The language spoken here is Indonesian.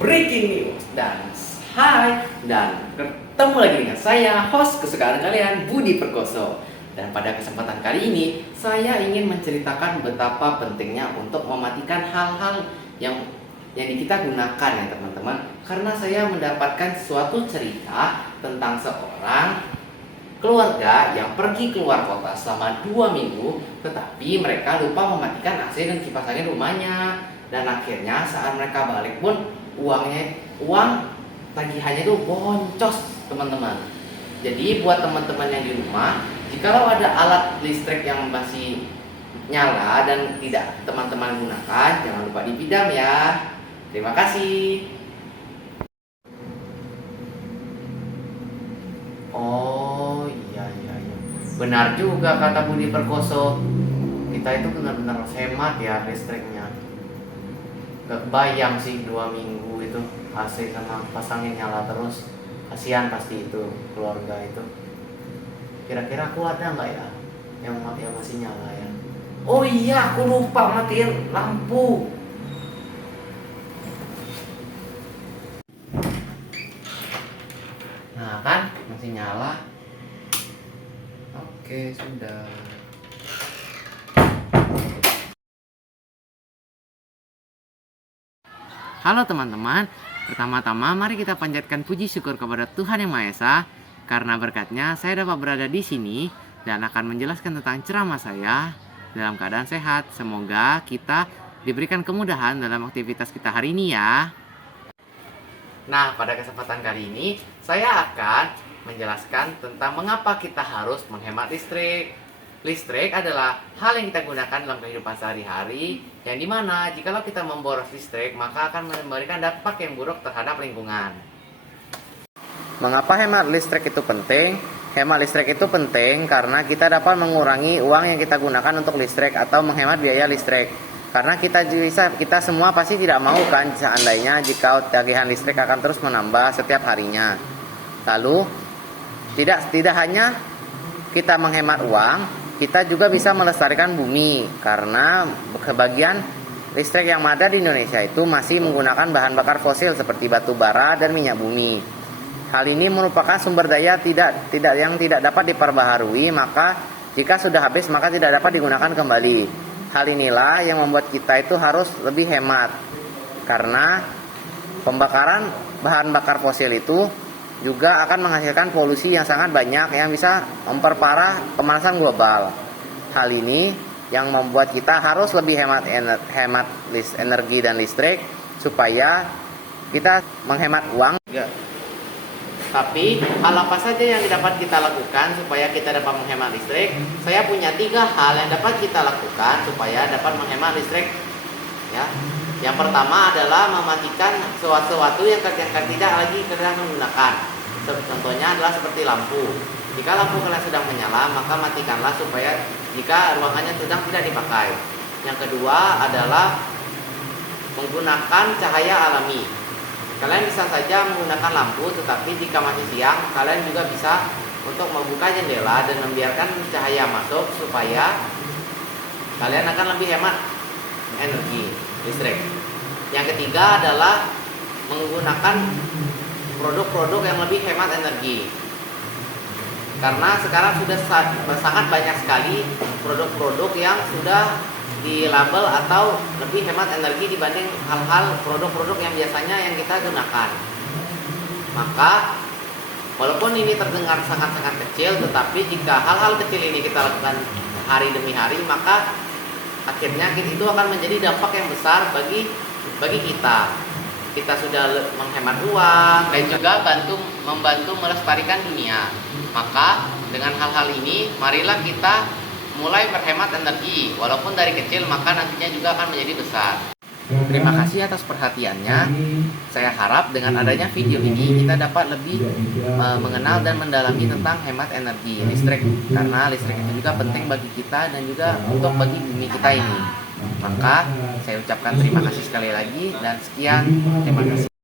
breaking news dan ketemu lagi dengan saya, host kesukaan kalian, Budi Perkoso. Dan pada kesempatan kali ini saya ingin menceritakan betapa pentingnya untuk mematikan hal-hal yang kita gunakan ya teman-teman. Karena saya mendapatkan suatu cerita tentang seorang keluarga yang pergi keluar kota selama 2 minggu, tetapi mereka lupa mematikan AC dan kipas angin rumahnya. Dan akhirnya saat mereka balik pun uang tagihannya itu boncos teman-teman. Jadi buat teman-teman yang di rumah, jikalau ada alat listrik yang masih nyala dan tidak teman-teman gunakan, jangan lupa dipidam ya. Terima kasih. Oh iya. Benar juga kata Budi Perkoso. Kita itu benar-benar hemat ya listriknya. Gak kebayang sih 2 minggu itu AC sama pasangin nyala terus. Kasihan pasti itu keluarga itu. Kira-kira aku ada nggak ya yang masih nyala ya? Oh iya, aku lupa matiin lampu. Nah kan masih nyala. Oke, sudah. Halo teman-teman, pertama-tama mari kita panjatkan puji syukur kepada Tuhan Yang Maha Esa. Karena berkatnya saya dapat berada di sini dan akan menjelaskan tentang ceramah saya dalam keadaan sehat. Semoga kita diberikan kemudahan dalam aktivitas kita hari ini ya. Nah, pada kesempatan kali ini saya akan menjelaskan tentang mengapa kita harus menghemat listrik. Listrik adalah hal yang kita gunakan dalam kehidupan sehari-hari, yang dimana jikalau kita memboros listrik, maka akan memberikan dampak yang buruk terhadap lingkungan. Mengapa hemat listrik itu penting? Hemat listrik itu penting karena kita dapat mengurangi uang yang kita gunakan untuk listrik atau menghemat biaya listrik. Karena kita semua pasti tidak mau kan seandainya jika tagihan listrik akan terus menambah setiap harinya. Lalu tidak hanya kita menghemat uang, kita juga bisa melestarikan bumi karena kebagian listrik yang ada di Indonesia itu masih menggunakan bahan bakar fosil seperti batu bara dan minyak bumi. Hal ini merupakan sumber daya yang tidak dapat diperbaharui, maka jika sudah habis maka tidak dapat digunakan kembali. Hal inilah yang membuat kita itu harus lebih hemat karena pembakaran bahan bakar fosil itu juga akan menghasilkan polusi yang sangat banyak yang bisa memperparah pemanasan global. Hal ini yang membuat kita harus lebih hemat energi dan listrik supaya kita menghemat uang. Tapi hal apa saja yang dapat kita lakukan supaya kita dapat menghemat listrik? Saya punya 3 hal yang dapat kita lakukan supaya dapat menghemat listrik. Ya. Yang pertama adalah mematikan sesuatu yang tidak lagi kita menggunakan. Contohnya adalah seperti lampu. Jika lampu kalian sedang menyala, maka matikanlah supaya jika ruangannya sedang tidak dipakai. Yang kedua adalah menggunakan cahaya alami. Kalian bisa saja menggunakan lampu, tetapi jika masih siang, kalian juga bisa untuk membuka jendela dan membiarkan cahaya masuk supaya kalian akan lebih hemat energi listrik. Yang ketiga adalah menggunakan produk-produk yang lebih hemat energi. Karena sekarang sudah sangat banyak sekali produk-produk yang sudah dilabel atau lebih hemat energi dibanding hal-hal produk-produk yang biasanya yang kita gunakan. Maka walaupun ini terdengar sangat-sangat kecil, tetapi jika hal-hal kecil ini kita lakukan hari demi hari, maka akhirnya itu akan menjadi dampak yang besar bagi kita. Kita sudah menghemat uang dan juga membantu melestarikan dunia. Maka dengan hal-hal ini, marilah kita mulai berhemat energi. Walaupun dari kecil, maka nantinya juga akan menjadi besar. Terima kasih atas perhatiannya. Saya harap dengan adanya video ini kita dapat lebih mengenal dan mendalami tentang hemat energi listrik. Karena listrik itu juga penting bagi kita dan juga untuk bagi bumi kita ini. Maka saya ucapkan terima kasih sekali lagi dan sekian. Terima kasih.